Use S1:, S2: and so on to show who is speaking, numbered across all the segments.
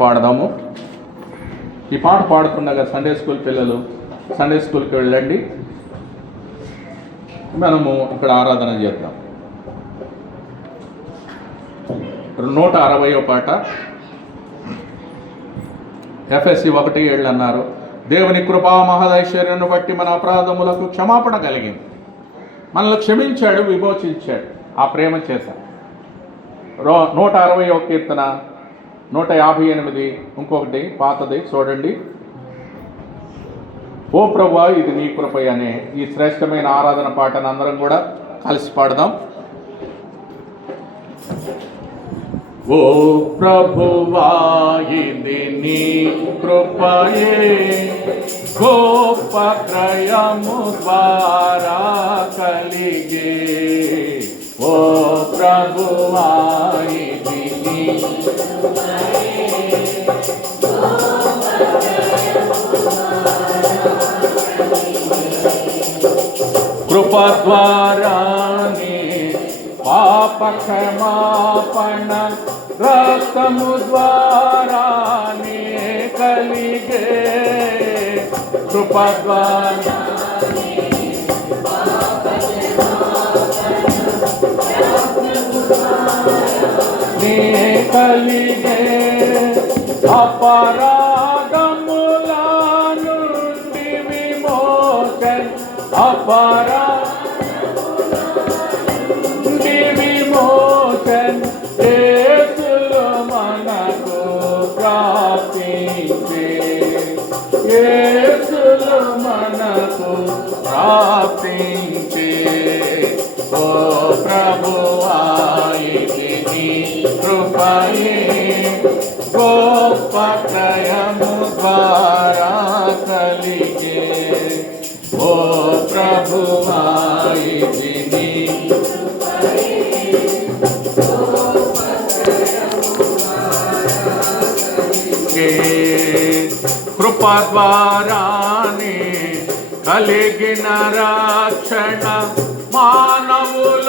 S1: పాడదాము. ఈ పాట పాడుతుండగా సండే స్కూల్ పిల్లలు సండే స్కూల్కి వెళ్ళండి. మనము ఇక్కడ ఆరాధన చేద్దాం. నూట అరవయో పాట. ఎఫ్ఎస్సి ఒకటి ఏళ్ళు అన్నారు దేవుని కృపా మహదైశ్వర్యను బట్టి మన అపరాధములకు క్షమాపణ కలిగింది. మనల్ని క్షమించాడు విమోచించాడు. ఆ ప్రేమ చేశాడు. రో నూట అరవయో కీర్తన. నూట యాభై ఎనిమిది ఇంకొకటి పాతది చూడండి. ఓ ప్రభా ఇది నీ కృప అనే ఈ శ్రేష్టమైన ఆరాధన పాటను అందరం కూడా కలిసి పాడదాం. ఓ ప్రభువా ఇది నీ కృపయే. గోప క్రయము ద్వారా కలిగే. ఓ ప్రభువా ఇది నీ కృప ద్వారానే పాప కలిగే గొప్ప త్రయము ద్వారా కలిగే ఓ ప్రభువా ఇది నీ కే కృప ద్వారానే కలిగిన రక్షణ మానవుల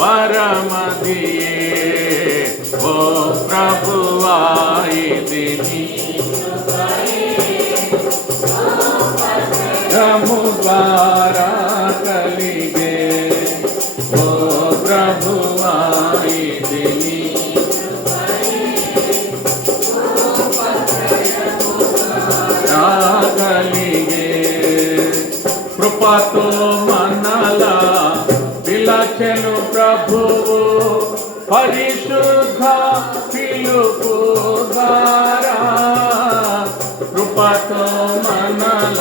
S1: వరమదియే ఓ ప్రభువా ఇది నీ రము ద్వారా కలిగే ఓ ప్రభువా ఇది నీ రాగలిగే కృపతో మనల పిలచెను ప్రభువు. పరిశుద్ధ పిలుపు కృపతో మనల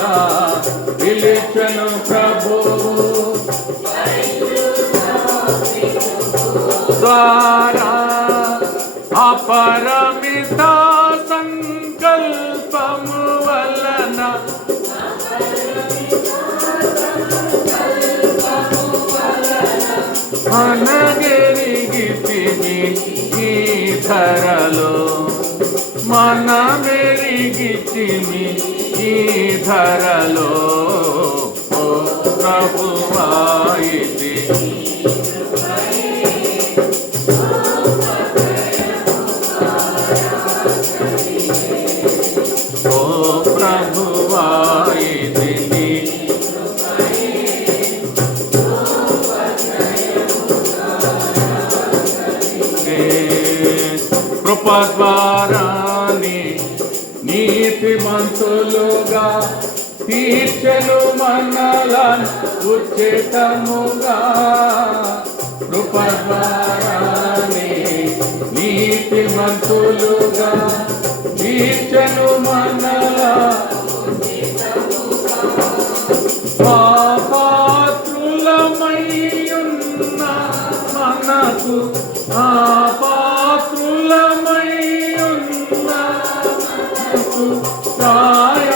S1: పిలిచెను ప్రభువు. ద్వారా మనగెరిగితిమి ఈ ధరలో. మన మెరిగితిమి ఈ ధరలో. ఓ కృప ద్వారాని నీతిమంతులుగా తీర్చెను మనలను ఉచితముగా. కృప ద్వారాని నీతిమంతులుగా తీర్చెను మనల పాపాత్రులమై ఉన్న మనకు ఆ ప్రభువాయి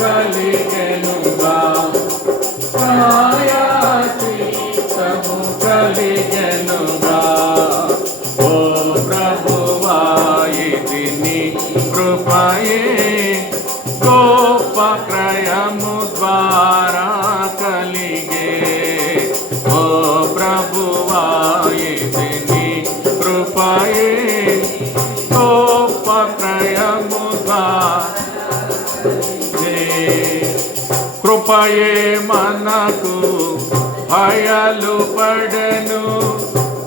S1: కలిగెనుగా ప్రాయచిత్తము కృపయే. గొప్ప కృపయే మనకు భయలు పడను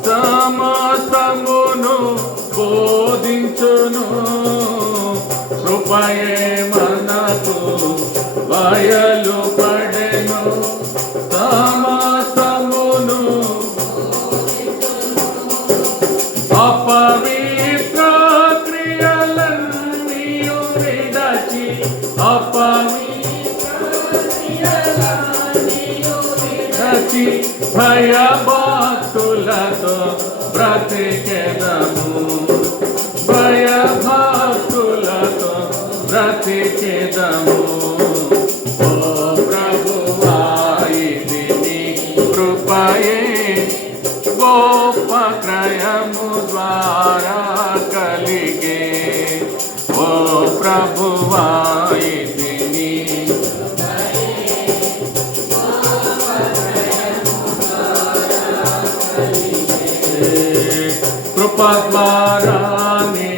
S1: సమస్తమును బోధించును. కృపయే మనకు భయలు పడను సమ భయభక్తులతో బ్రతికెదము. భయభక్తులతో బ్రతికెదము. ఓ ప్రభువా ఇది ద్వారా కలిగే. ఓ ప్రభువాయి కృప ద్వారానే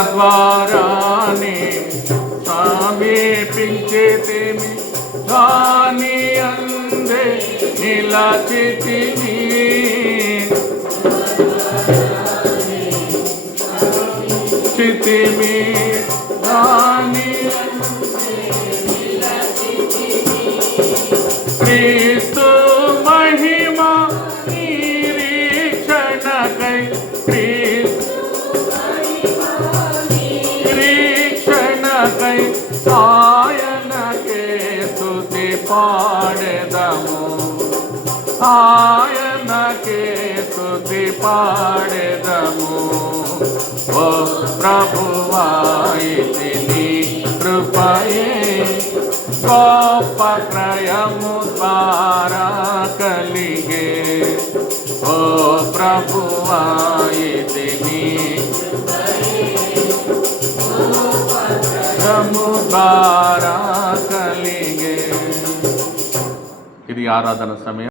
S1: కృప ద్వారానే సమీపించేతేమి దాని అందే నిలచితిని చితిమి దాని అందే స్థుతి పాడెదము. ఆయనకే స్థుతి పాడెదము. ఓ ప్రభువా నీ కృపయే గోపక్రయము ద్వారా కలిగే. ఓ ప్రభువా ఇది నీ క్రయము ద్వారా ఆరాధన సమయం